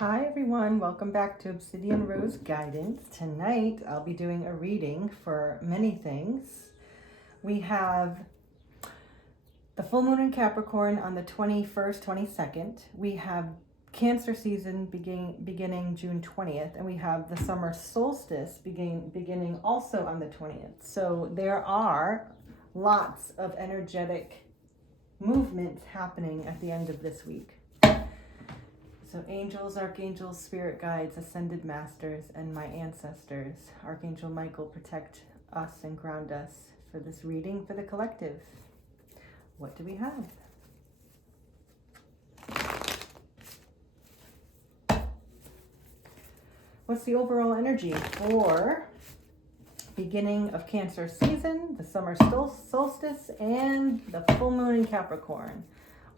Hi everyone, welcome back to Obsidian Rose Guidance. Tonight I'll be doing a reading for many things. We have the full moon in Capricorn on the 21st, 22nd. We have Cancer season beginning June 20th, and we have the summer solstice beginning also on the 20th. So there are lots of energetic movements happening at the end of this week. So angels, archangels, spirit guides, ascended masters, and my ancestors, Archangel Michael, protect us and ground us for this reading for the collective. What do we have? What's the overall energy for beginning of Cancer season, the summer solstice, and the full moon in Capricorn?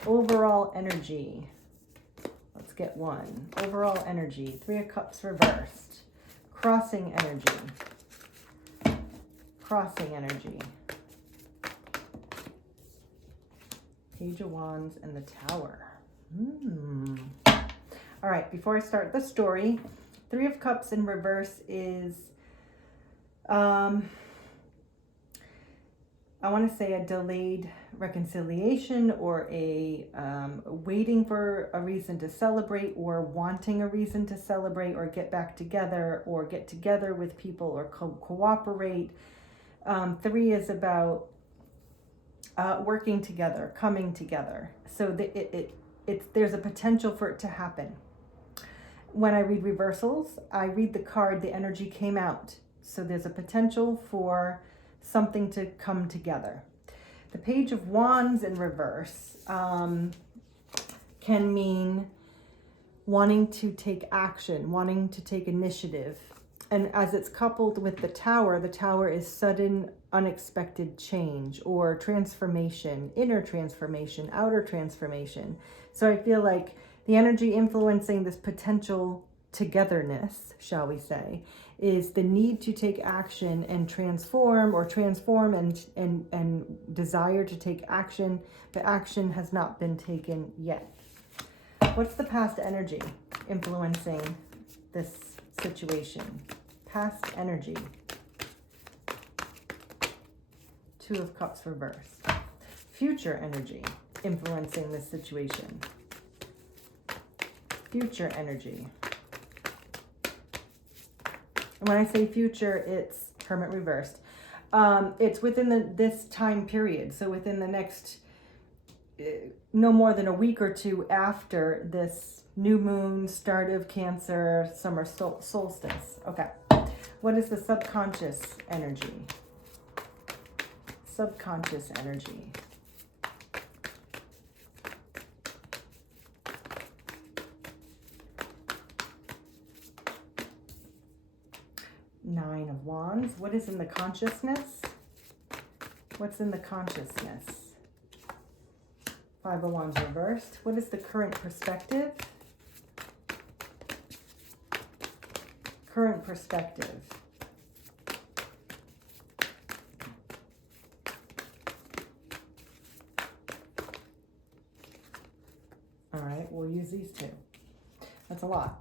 Overall energy. Let's get one. Overall energy. Three of Cups reversed. Crossing energy. Crossing energy. Page of Wands and the Tower. All right, before I start the story, Three of Cups in reverse is, I want to say a delayed reconciliation, or a waiting for a reason to celebrate, or wanting a reason to celebrate, or get back together, or get together with people, or cooperate. Three is about working together, coming together. So there's a potential for it to happen. When I read reversals, I read the card, the energy came out. So there's a potential for something to come together. The Page of Wands in reverse can mean wanting to take action, wanting to take initiative. And as it's coupled with the Tower is sudden, unexpected change or transformation, inner transformation, outer transformation. So I feel like the energy influencing this potential togetherness, shall we say, is the need to take action and transform and desire to take action, but action has not been taken yet. What's the past energy influencing this situation? Past energy. Two of Cups reversed. Future energy influencing this situation. Future energy. And when I say future, it's Hermit reversed. It's within this time period. So within the next, no more than a week or two after this new moon, start of Cancer, summer solstice. Okay. What is the subconscious energy? Subconscious energy. Nine of Wands. What is in the consciousness? What's in the consciousness? Five of Wands reversed. What is the current perspective? Current perspective. All right, we'll use these two. That's a lot.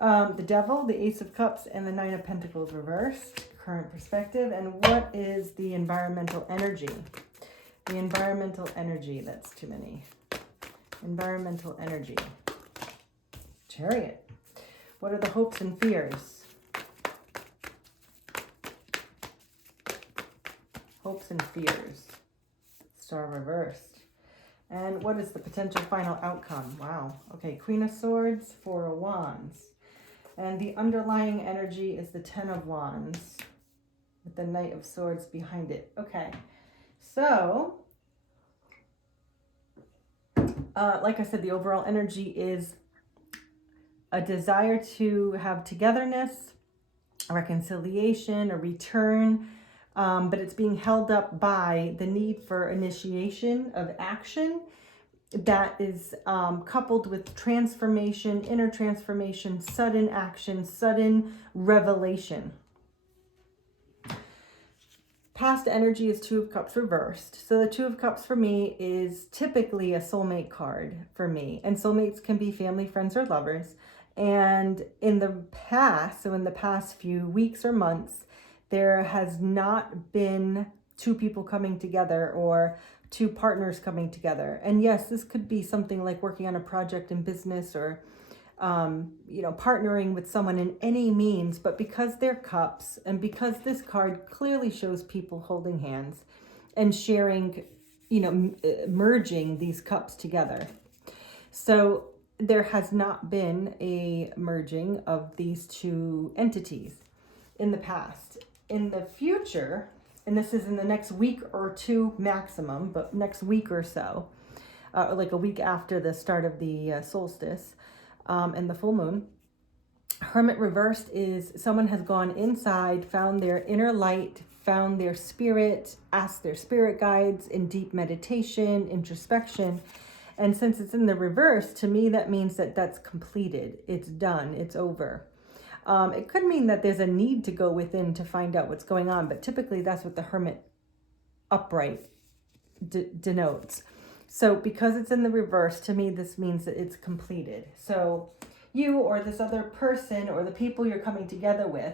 The Devil, the Ace of Cups, and the Nine of Pentacles reversed. Current perspective. And what is the environmental energy? The environmental energy. That's too many. Environmental energy. Chariot. What are the hopes and fears? Hopes and fears. Star reversed. And what is the potential final outcome? Wow. Okay, Queen of Swords, Four of Wands. And the underlying energy is the Ten of Wands with the Knight of Swords behind it. Okay, so like I said, the overall energy is a desire to have togetherness, a reconciliation, a return, but it's being held up by the need for initiation of action that is coupled with transformation, inner transformation, sudden action, sudden revelation. Past energy is Two of Cups reversed. So the Two of Cups for me is typically a soulmate card for me. And soulmates can be family, friends, or lovers. And in the past, so in the past few weeks or months, there has not been two people coming together or two partners coming together. And yes, this could be something like working on a project in business or partnering with someone in any means, but because they're cups and because this card clearly shows people holding hands and sharing, merging these cups together. So there has not been a merging of these two entities in the past. In the future, and this is in the next week or two maximum, but next week or so, like a week after the start of the solstice, and the full moon. Hermit reversed is someone has gone inside, found their inner light, found their spirit, asked their spirit guides in deep meditation, introspection. And since it's in the reverse, to me, that means that that's completed. It's done. It's over. It could mean that there's a need to go within to find out what's going on, but typically that's what the Hermit upright denotes. So because it's in the reverse, to me, this means that it's completed. So you or this other person or the people you're coming together with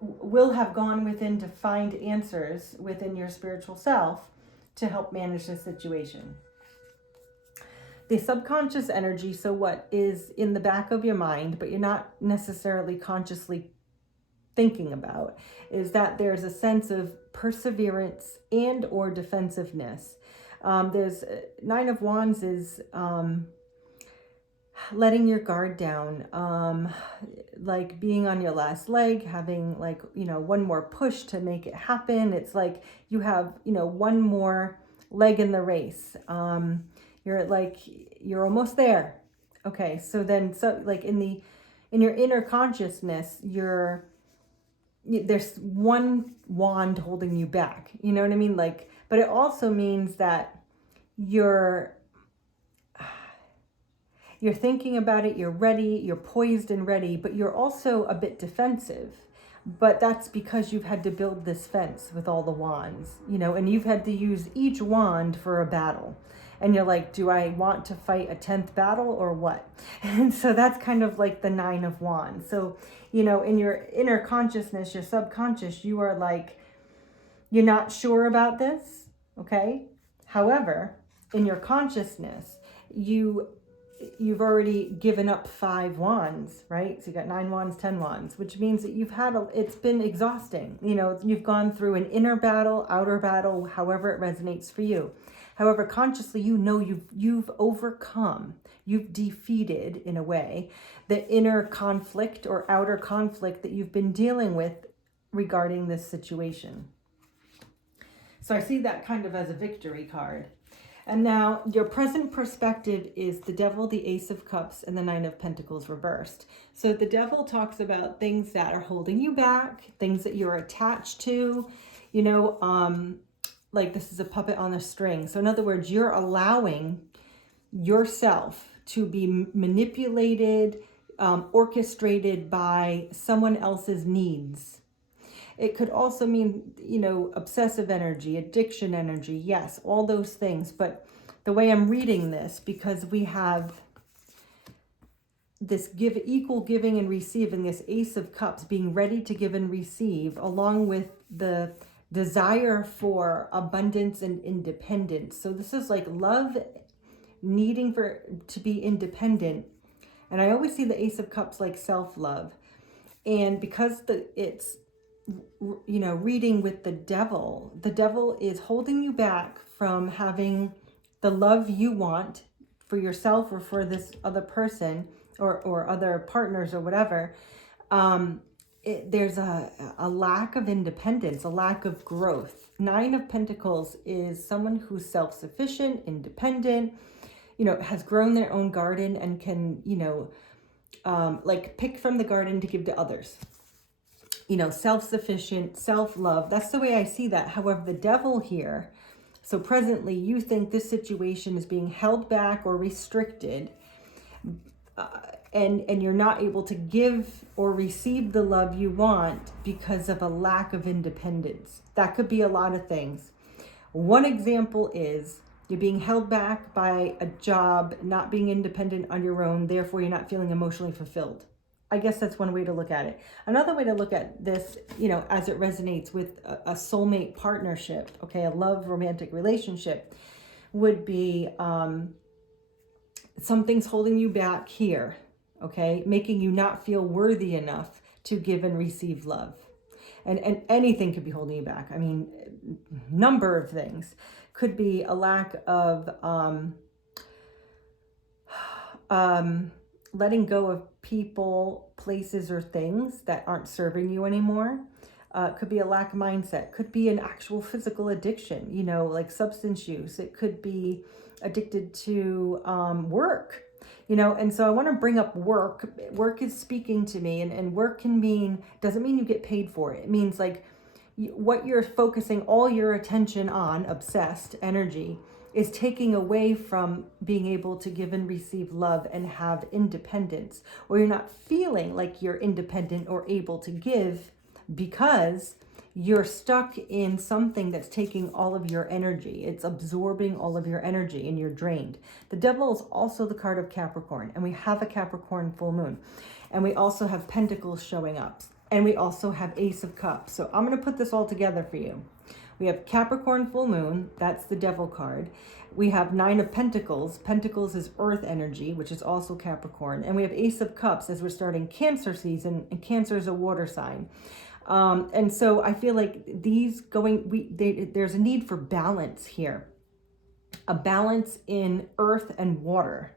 will have gone within to find answers within your spiritual self to help manage the situation. The subconscious energy, so what is in the back of your mind, but you're not necessarily consciously thinking about, is that there's a sense of perseverance and or defensiveness. There's Nine of Wands is letting your guard down, like being on your last leg, having one more push to make it happen. It's like you have, one more leg in the race. You're almost there. Okay. So in your inner consciousness, there's one wand holding you back. You know what I mean? But it also means that you're thinking about it, you're ready, you're poised and ready, but you're also a bit defensive. But that's because you've had to build this fence with all the wands, and you've had to use each wand for a battle. And you're like, do I want to fight a 10th battle or what? And so that's kind of like the Nine of Wands. So, in your inner consciousness, your subconscious, you are like, you're not sure about this, okay? However, in your consciousness, you've already given up 5 wands, right? So you got 9 wands, 10 wands, which means that it's been exhausting. You've gone through an inner battle, outer battle, however it resonates for you. However, consciously, you've overcome, you've defeated, in a way, the inner conflict or outer conflict that you've been dealing with regarding this situation. So I see that kind of as a victory card. And now your present perspective is the Devil, the Ace of Cups, and the Nine of Pentacles reversed. So the Devil talks about things that are holding you back, things that you're attached to, like this is a puppet on a string. So in other words, you're allowing yourself to be manipulated, orchestrated by someone else's needs. It could also mean, obsessive energy, addiction energy. Yes, all those things. But the way I'm reading this, because we have this equal giving and receiving, this Ace of Cups, being ready to give and receive, along with the desire for abundance and independence. So this is like love needing to be independent. And I always see the Ace of Cups like self-love. And because it's reading with the devil is holding you back from having the love you want for yourself or for this other person or other partners or whatever. There's a lack of independence, a lack of growth. Nine of Pentacles is someone who's self-sufficient, independent, has grown their own garden and can, pick from the garden to give to others. Self-sufficient, self-love. That's the way I see that. However, the devil here, so presently you think this situation is being held back or restricted and you're not able to give or receive the love you want because of a lack of independence. That could be a lot of things. One example is you're being held back by a job, not being independent on your own, therefore you're not feeling emotionally fulfilled. I guess that's one way to look at it. Another way to look at this, as it resonates with a soulmate partnership, okay, a love romantic relationship, would be something's holding you back here, okay, making you not feel worthy enough to give and receive love. And anything could be holding you back. I mean, number of things. Could be a lack of letting go of people, places, or things that aren't serving you anymore. Could be a lack of mindset. Could be an actual physical addiction, like substance use. It could be addicted to work. And so I want to bring up work. Work is speaking to me, and work doesn't mean you get paid for it. It means like what you're focusing all your attention on, obsessed energy, is taking away from being able to give and receive love and have independence, or you're not feeling like you're independent or able to give because you're stuck in something that's taking all of your energy. It's absorbing all of your energy and you're drained. The devil is also the card of Capricorn, and we have a Capricorn full moon, and we also have pentacles showing up, and we also have Ace of Cups. So I'm going to put this all together for you. We have Capricorn full moon, that's the devil card. We have Nine of Pentacles. Pentacles is earth energy, which is also Capricorn. And we have Ace of Cups as we're starting Cancer season, and Cancer is a water sign. And so I feel like there's a need for balance here, a balance in earth and water.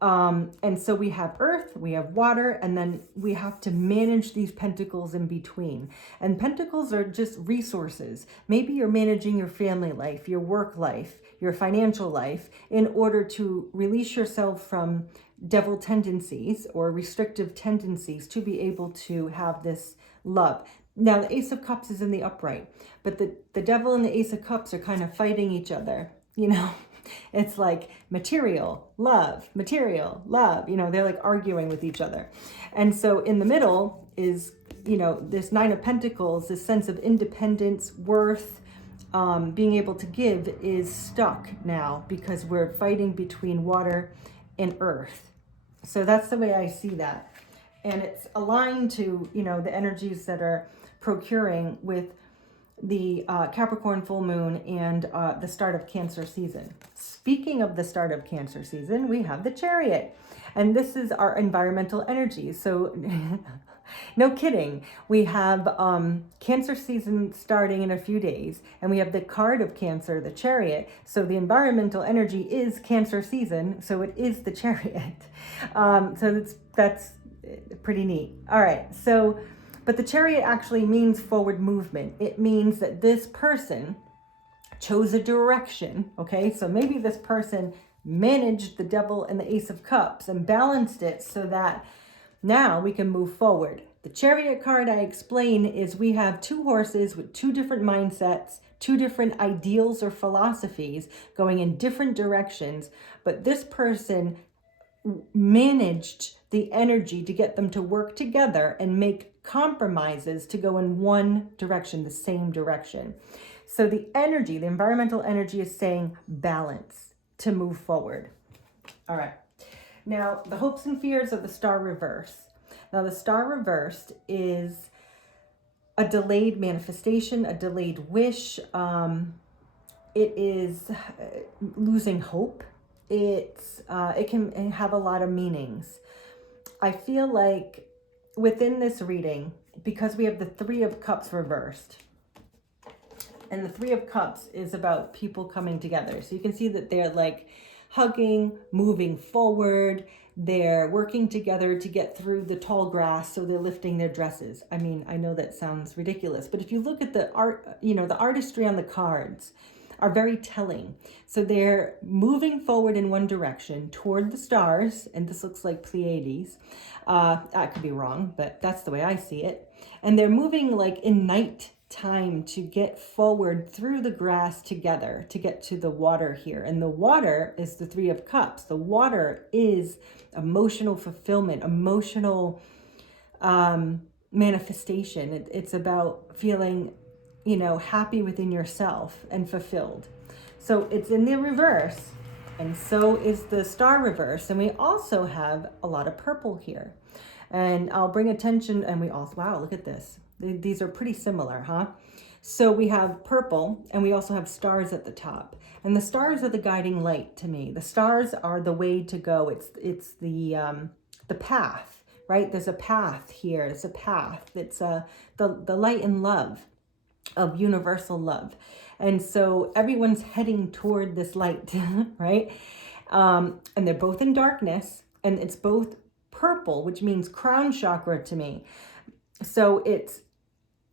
And so we have earth, we have water, and then we have to manage these pentacles in between. And pentacles are just resources. Maybe you're managing your family life, your work life, your financial life in order to release yourself from devil tendencies or restrictive tendencies to be able to have this love. Now, the Ace of Cups is in the upright, but the devil and the Ace of Cups are kind of fighting each other, It's like material, love, they're like arguing with each other. And so in the middle is, this Nine of Pentacles, this sense of independence, worth, being able to give is stuck now because we're fighting between water and earth. So that's the way I see that. And it's aligned to, the energies that are procuring with the Capricorn full moon and the start of Cancer season. Speaking of the start of Cancer season, we have the Chariot. And this is our environmental energy. So no kidding. We have Cancer season starting in a few days, and we have the card of Cancer, the Chariot. So the environmental energy is Cancer season, so it is the Chariot. So that's pretty neat. All right, but the Chariot actually means forward movement. It means that this person chose a direction, okay? So maybe this person managed the devil and the Ace of Cups and balanced it so that now we can move forward. The Chariot card, I explain, is we have two horses with two different mindsets, two different ideals or philosophies going in different directions, but this person managed the energy to get them to work together and make compromises to go in one direction, the same direction. So the energy, the environmental energy, is saying balance to move forward. All right. Now, the hopes and fears of the star reverse. Now, the star reversed is a delayed manifestation, a delayed wish. It is losing hope. It can have a lot of meanings. I feel like within this reading, because we have the Three of Cups reversed, and the Three of Cups is about people coming together. So you can see that they're like hugging, moving forward. They're working together to get through the tall grass. So they're lifting their dresses. I mean, I know that sounds ridiculous, but if you look at the art, the artistry on the cards are very telling. So they're moving forward in one direction toward the stars, and this looks like Pleiades. I could be wrong, but that's the way I see it. And they're moving like in night time to get forward through the grass together to get to the water here. And the water is the Three of Cups. The water is emotional fulfillment, emotional manifestation. It's about feeling, you know, happy within yourself and fulfilled. So it's in the reverse, and so is the star reverse. And we also have a lot of purple here. And I'll bring attention, and we also, wow, look at this. These are pretty similar, huh? So we have purple, and we also have stars at the top. And the stars are the guiding light to me. The stars are the way to go. It's the path, right? There's a path here. It's a path. It's the light and love of universal love. And so everyone's heading toward this light, right? And they're both in darkness, and it's both purple, which means crown chakra to me. So it's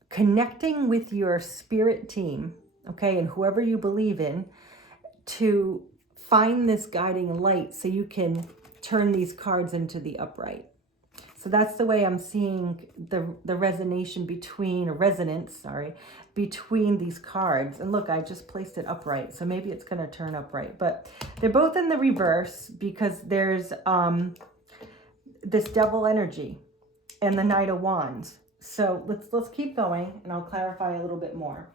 connecting with your spirit team, okay, and whoever you believe in, to find this guiding light so you can turn these cards into the upright. So that's the way I'm seeing the resonance between these cards. And look, I just placed it upright, so maybe it's going to turn upright. But they're both in the reverse because there's this devil energy and the Knight of Wands. So let's keep going, and I'll clarify a little bit more.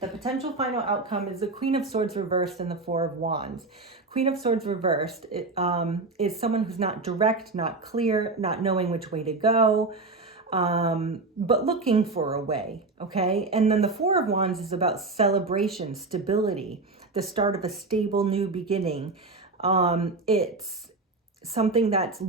The potential final outcome is the Queen of Swords reversed and the Four of Wands. Queen of Swords reversed is someone who's not direct, not clear, not knowing which way to go, but looking for a way, okay? And then the Four of Wands is about celebration, stability, the start of a stable new beginning. It's something that's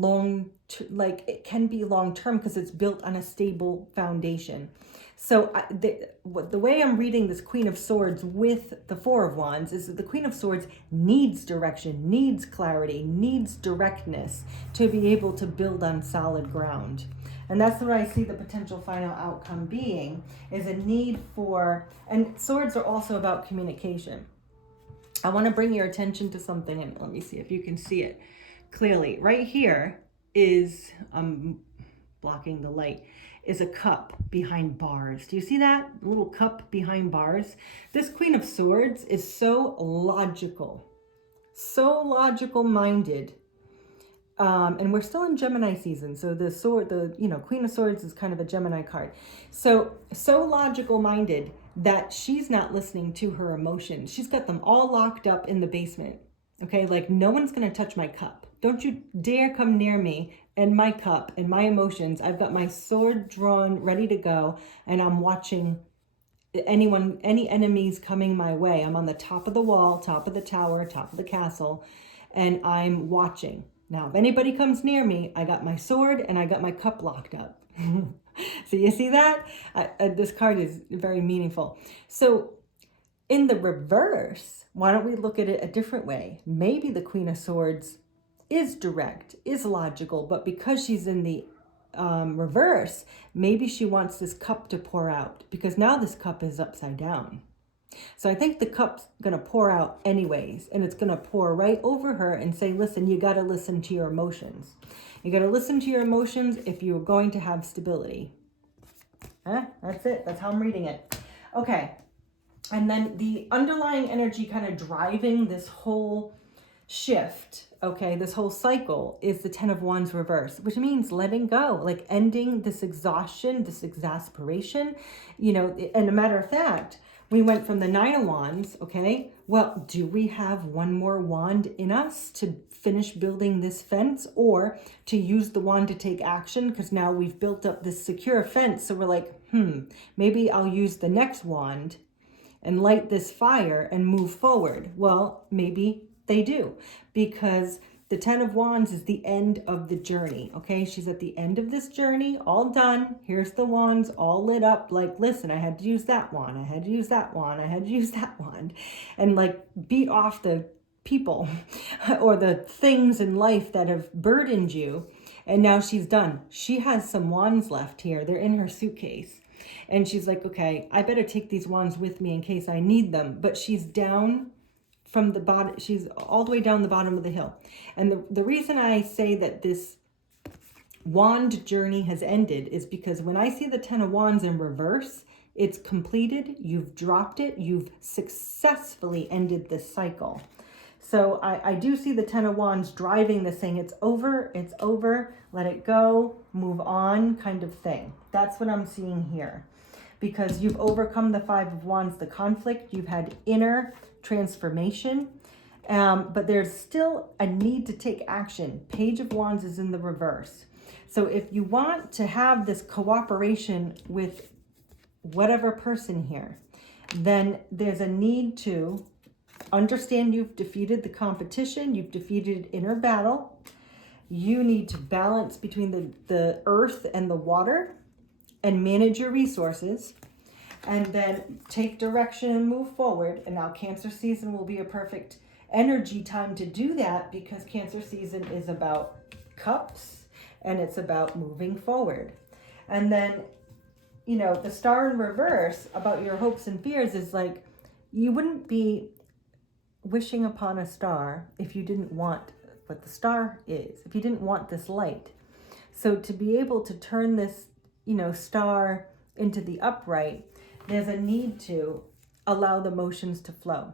it can be long-term because it's built on a stable foundation. So the way I'm reading this Queen of Swords with the Four of Wands is that the Queen of Swords needs direction, needs clarity, needs directness to be able to build on solid ground. And that's what I see the potential final outcome being, is a need for, and swords are also about communication. I want to bring your attention to something, and let me see if you can see it clearly. Right here is, blocking the light, is a cup behind bars. Do you see that? A little cup behind bars. This Queen of Swords is so logical minded. And we're still in Gemini season. So Queen of Swords is kind of a Gemini card. So logical minded that she's not listening to her emotions. She's got them all locked up in the basement. Okay, like, no one's going to touch my cup. Don't you dare come near me and my cup and my emotions. I've got my sword drawn, ready to go, and I'm watching any enemies coming my way. I'm on the top of the wall, top of the tower, top of the castle, and I'm watching. Now, if anybody comes near me, I got my sword and I got my cup locked up. So you see that? This card is very meaningful. So in the reverse, why don't we look at it a different way? Maybe the Queen of Swords is direct, is logical, but because she's in the reverse, maybe she wants this cup to pour out, because now this cup is upside down. So I think the cup's going to pour out anyways, and it's going to pour right over her and say, listen, you got to listen to your emotions. You got to listen to your emotions if you're going to have stability. That's it. That's how I'm reading it. Okay. And then the underlying energy kind of driving this whole shift, okay, this whole cycle, is the Ten of Wands reverse, which means letting go, like ending this exhaustion, this exasperation, and a matter of fact, we went from the Nine of Wands, okay, well, do we have one more wand in us to finish building this fence, or to use the wand to take action? Because now we've built up this secure fence, so we're like, maybe I'll use the next wand and light this fire and move forward. Well, maybe they do, because the Ten of Wands is the end of the journey, okay? She's at the end of this journey, all done. Here's the wands all lit up, like, listen, I had to use that wand, I had to use that wand, I had to use that wand, and like beat off the people or the things in life that have burdened you. And now she's done. She has some wands left here. They're in her suitcase. And she's like, okay, I better take these wands with me in case I need them. But she's down from the bottom. She's all the way down the bottom of the hill. And the reason I say that this wand journey has ended is because when I see the Ten of Wands in reverse, It's completed. You've dropped it. You've successfully ended this cycle. So I do see the Ten of Wands driving this thing. It's over, let it go, move on kind of thing. That's what I'm seeing here. Because you've overcome the Five of Wands, the conflict. You've had inner transformation. But there's still a need to take action. Page of Wands is in the reverse. So if you want to have this cooperation with whatever person here, then there's a need to understand you've defeated the competition. You've defeated inner battle. You need to balance between the earth and the water and manage your resources, and then take direction and move forward. And now Cancer season will be a perfect energy time to do that, because Cancer season is about cups and it's about moving forward. And then, you know, the star in reverse about your hopes and fears is like, you wouldn't be wishing upon a star if you didn't want what the star is, if you didn't want this light. So to be able to turn this, you know, star into the upright, there's a need to allow the emotions to flow.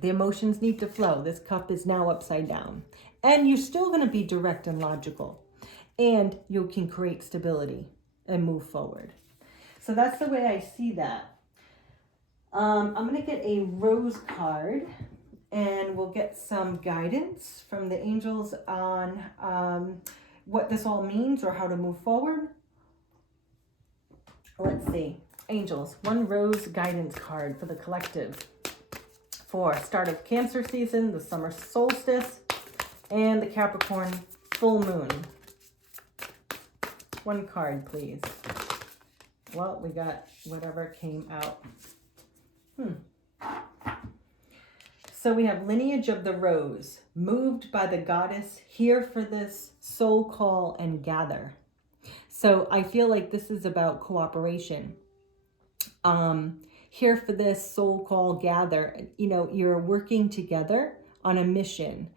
The emotions need to flow. This cup is now upside down. And you're still going to be direct and logical. And you can create stability and move forward. So that's the way I see that. I'm going to get a rose card, and we'll get some guidance from the angels on what this all means or how to move forward. Let's see. Angels, one rose guidance card for the collective for start of Cancer season, the summer solstice, and the Capricorn full moon. One card, please. Well, we got whatever came out. So we have lineage of the rose, moved by the goddess, here for this soul call and gather. So I feel like this is about cooperation. Here for this soul call, gather. You know, you're working together on a mission.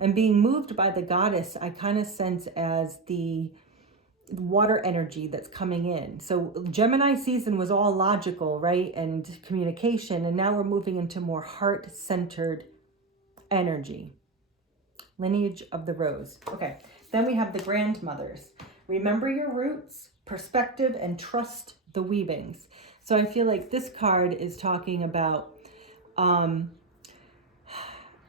And being moved by the goddess, I kind of sense as the water energy that's coming in. So Gemini season was all logical, right? And communication. And now we're moving into more heart-centered energy. Lineage of the rose. Okay. Then we have the grandmothers. Remember your roots, perspective, and trust the weavings. So I feel like this card is talking about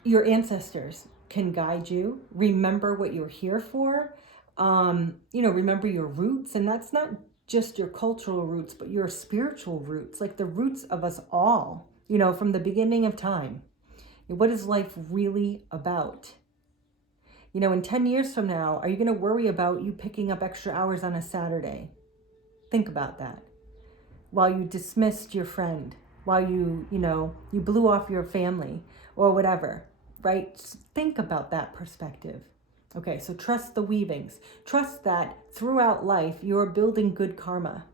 your ancestors can guide you. Remember what you're here for. You know, remember your roots. And that's not just your cultural roots, but your spiritual roots, like the roots of us all, you know, from the beginning of time. What is life really about? You know, in 10 years from now, are you going to worry about you picking up extra hours on a Saturday? Think about that. While you dismissed your friend, while you blew off your family or whatever, right? Think about that perspective. Okay, so trust the weavings. Trust that throughout life, you're building good karma.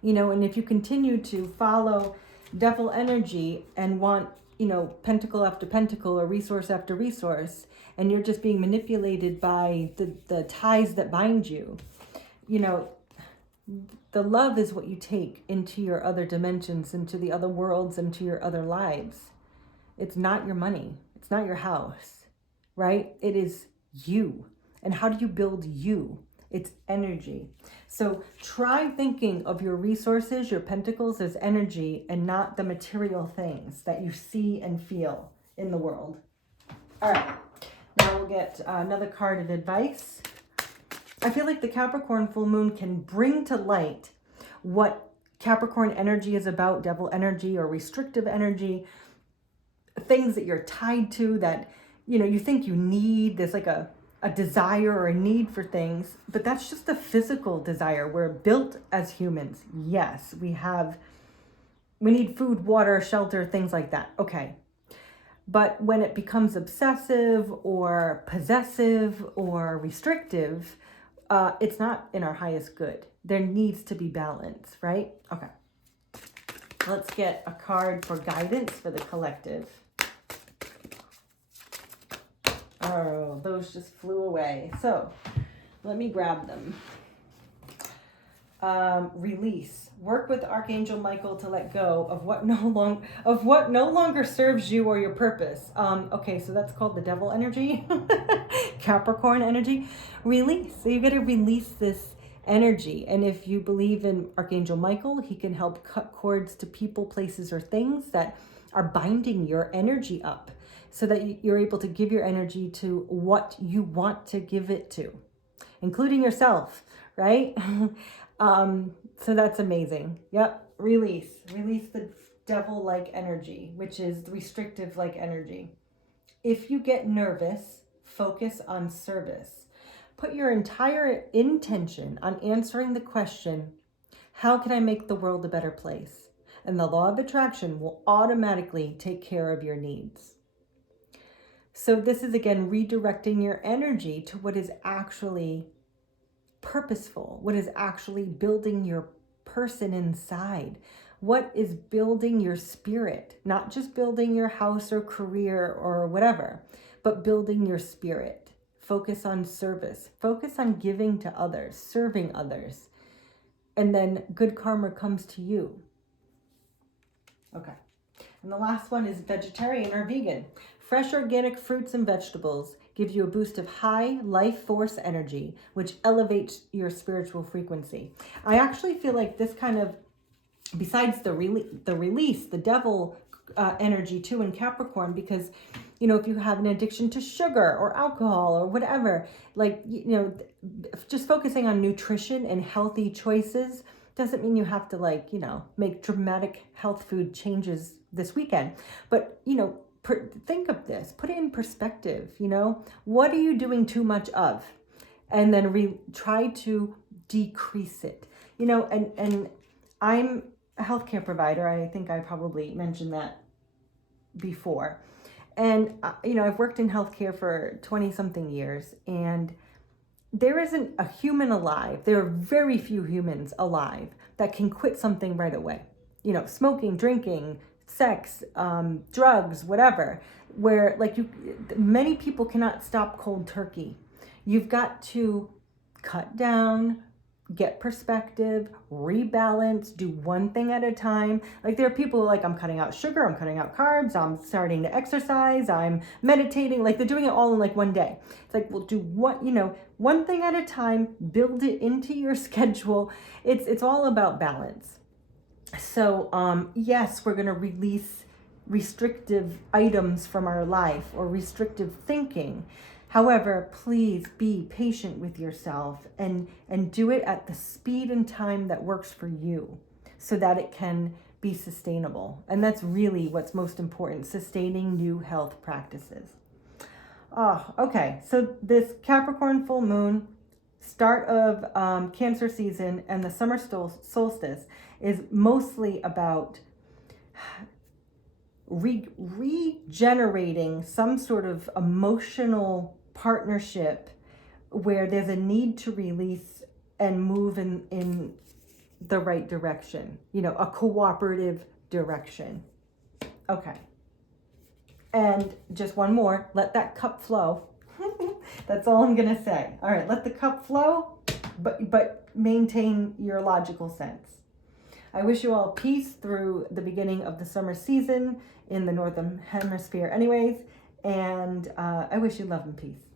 You know, and if you continue to follow devil energy and want, you know, pentacle after pentacle or resource after resource, and you're just being manipulated by the ties that bind you, you know, the love is what you take into your other dimensions, into the other worlds, into your other lives. It's not your money. It's not your house, right? It is you. And how do you build you? It's energy. So try thinking of your resources, your pentacles, as energy and not the material things that you see and feel in the world. All right. Now we'll get another card of advice. I feel like the Capricorn full moon can bring to light what Capricorn energy is about, devil energy or restrictive energy, things that you're tied to that, you know, you think you need. There's like a desire or a need for things, but that's just a physical desire. We're built as humans. Yes, we need food, water, shelter, things like that. Okay. But when it becomes obsessive or possessive or restrictive, it's not in our highest good. There needs to be balance, right? Okay. Let's get a card for guidance for the collective. Oh, those just flew away. So let me grab them. Release. Work with Archangel Michael to let go of what no longer serves you or your purpose. Okay, so that's called the devil energy, Capricorn energy. Release. So you got to release this energy. And if you believe in Archangel Michael, he can help cut cords to people, places, or things that are binding your energy up, so that you're able to give your energy to what you want to give it to, including yourself, right? So that's amazing. Yep. Release the devil-like energy, which is the restrictive-like energy. If you get nervous, focus on service. Put your entire intention on answering the question, how can I make the world a better place? And the law of attraction will automatically take care of your needs. So this is, again, redirecting your energy to what is actually purposeful, what is actually building your person inside, what is building your spirit, not just building your house or career or whatever, but building your spirit. Focus on service, focus on giving to others, serving others, and then good karma comes to you. Okay. And the last one is vegetarian or vegan. Fresh organic fruits and vegetables gives you a boost of high life force energy, which elevates your spiritual frequency. I actually feel like this kind of, besides the release, the devil energy too in Capricorn, because, you know, if you have an addiction to sugar or alcohol or whatever, like, you know, just focusing on nutrition and healthy choices doesn't mean you have to, like, you know, make dramatic health food changes this weekend. But, you know, think of this, put it in perspective, you know, what are you doing too much of? And then try to decrease it, you know, and I'm a healthcare provider. I think I probably mentioned that before. And, you know, I've worked in healthcare for 20 something years, and there isn't a human alive. There are very few humans alive that can quit something right away. You know, smoking, drinking, sex, drugs, whatever, where like many people cannot stop cold turkey. You've got to cut down, get perspective, rebalance, do one thing at a time. Like there are people who are like, I'm cutting out sugar, I'm cutting out carbs, I'm starting to exercise, I'm meditating, like they're doing it all in like one day. It's like, well, do what, you know, one thing at a time, build it into your schedule. It's all about balance. So, yes, we're going to release restrictive items from our life or restrictive thinking. However, please be patient with yourself and do it at the speed and time that works for you so that it can be sustainable. And that's really what's most important, sustaining new health practices. Oh, okay. So this Capricorn full moon, start of Cancer season, and the summer solstice is mostly about regenerating some sort of emotional partnership where there's a need to release and move in the right direction, you know, a cooperative direction. Okay. And just one more, let that cup flow. That's all I'm going to say. All right, let the cup flow, but maintain your logical sense. I wish you all peace through the beginning of the summer season in the Northern Hemisphere anyways, and I wish you love and peace.